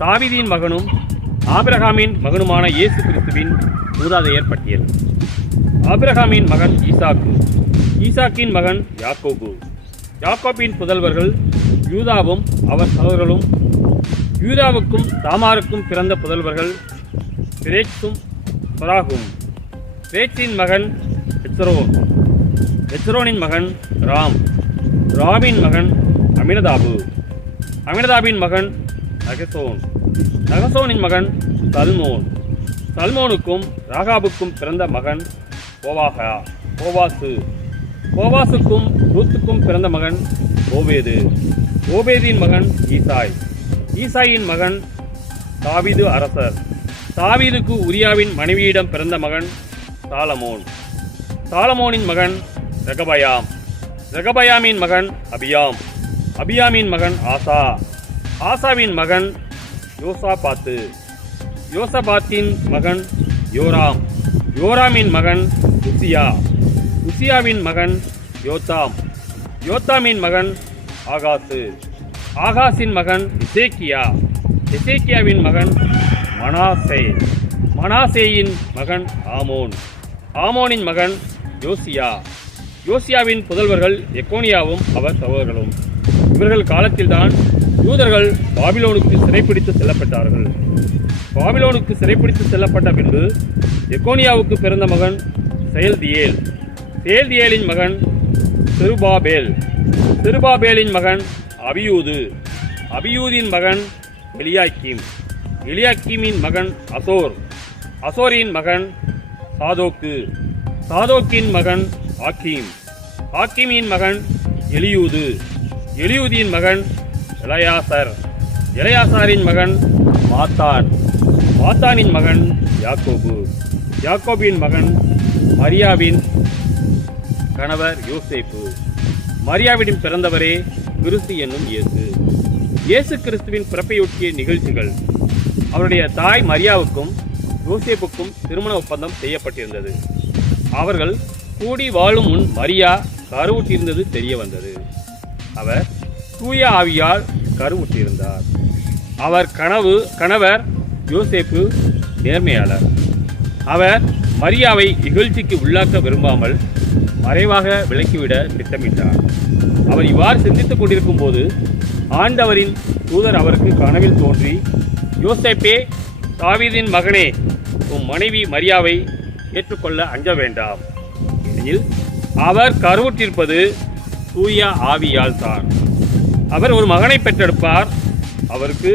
தாவீதின் மகனும் ஆபிரகாமின் மகனுமான இயேசு கிறிஸ்துவின் மூதாதையர் பட்டியல். ஆபிரகாமின் மகன் ஈசாக்கு, ஈசாக்கின் மகன் யாக்கோபு, யாக்கோபின் புதல்வர்கள் யூதாவும் அவர் சகோதரர்களும். யூதாவுக்கும் தாமாருக்கும் பிறந்த புதல்வர்கள் பிரேட்சும் சொராகும். பிரேட்சின் மகன் எத்ரோன், எத்ரோனின் மகன் ராம், ராமின் மகன் அமினதாபு, அமினதாபின் மகன் நகசோன், நகசோனின் மகன் சல்மோன், சல்மோனுக்கும் ராகாபுக்கும் பிறந்த மகன் போவாகா, போவாசு, போவாசுக்கும் ரூத்துக்கும் பிறந்த மகன் ஓபேது, ஓபேதின் மகன் ஈசாய், ஈசாயின் மகன் தாவீது அரசர், தாவீதுக்கு உரியாவின் மனைவியிடம் பிறந்த மகன் சாலமோன், சாலமோனின் மகன் ரெகபயாம், ரெகபயாமின் மகன் அபியாம், அபியாமின் மகன் ஆசா, ஆசாவின் மகன் யோசாபாத்து, யோசபாத்தின் மகன் யோராம், யோராமின் மகன் உசியா, உசியாவின் மகன் யோத்தாம், யோத்தாமின் மகன் ஆகாசு, ஆகாசின் மகன் எசேக்கியா, எசேக்கியாவின் மகன் மனாசே, மனாசேயின் மகன் ஆமோன், ஆமோனின் மகன் யோசியா, யோசியாவின் புதல்வர்கள் எக்கோனியாவும் அவர் சகோதரர்களும். இவர்கள் காலத்தில்தான் யூதர்கள் பாபிலோனுக்கு சிறைப்பிடித்து செல்லப்பட்டார்கள். பாபிலோனுக்கு சிறைப்பிடித்து செல்லப்பட்ட பின்பு எக்கோனியாவுக்கு பிறந்த மகன் செயல்தியேல், செயல்தியேலின் மகன் செருபாபேல், செருபாபேலின் மகன் அபியூது, அபியூதின் மகன் எலியாக்கீம், எலியாக்கீமின் மகன் அசோர், அசோரின் மகன் சாதோக்கு, சாதோக்கின் மகன் ஆக்கீம், ஆக்கீமின் மகன் எலியூது, எலியூதின் மகன் எலயாசர், எலயாசாரின் மகன் மாத்தான், மாத்தானின் மகன் யாக்கோபு, யாக்கோபின் மகன் மரியாவின் கணவர் யோசேப்பு, மரியாவிடம் பிறந்தவரே கிறிஸ்து என்னும் இயேசு. இயேசு கிறிஸ்துவின் பிறப்பையொட்டிய நிகழ்ச்சிகள். அவருடைய தாய் மரியாவுக்கும் யோசேப்புக்கும் திருமண ஒப்பந்தம் செய்யப்பட்டிருந்தது. அவர்கள் கூடி வாழும் முன் மரியா கருவுற்றிருந்தது தெரிய வந்தது. அவர் தூய ஆவியால் கருவுற்றிருந்தார். அவர் கணவர் யோசேப்பு நேர்மையாளர். அவர் மரியாவை இகழ்ச்சிக்கு உள்ளாக்க விரும்பாமல் மறைவாக விலக்கிவிட திட்டமிட்டார். அவர் இவ்வாறு சிந்தித்துக் கொண்டிருக்கும் போது ஆண்டவரின் தூதர் அவருக்கு கனவில் தோன்றி, யோசேப்பே, தாவீதின் மகனே, உம் மனைவி மரியாவை ஏற்றுக்கொள்ள அஞ்ச வேண்டாம். ஏனெனில் அவர் கருவுற்றிருப்பது தூய ஆவியால் தான். அவர் ஒரு மகனை பெற்றெடுப்பார். அவருக்கு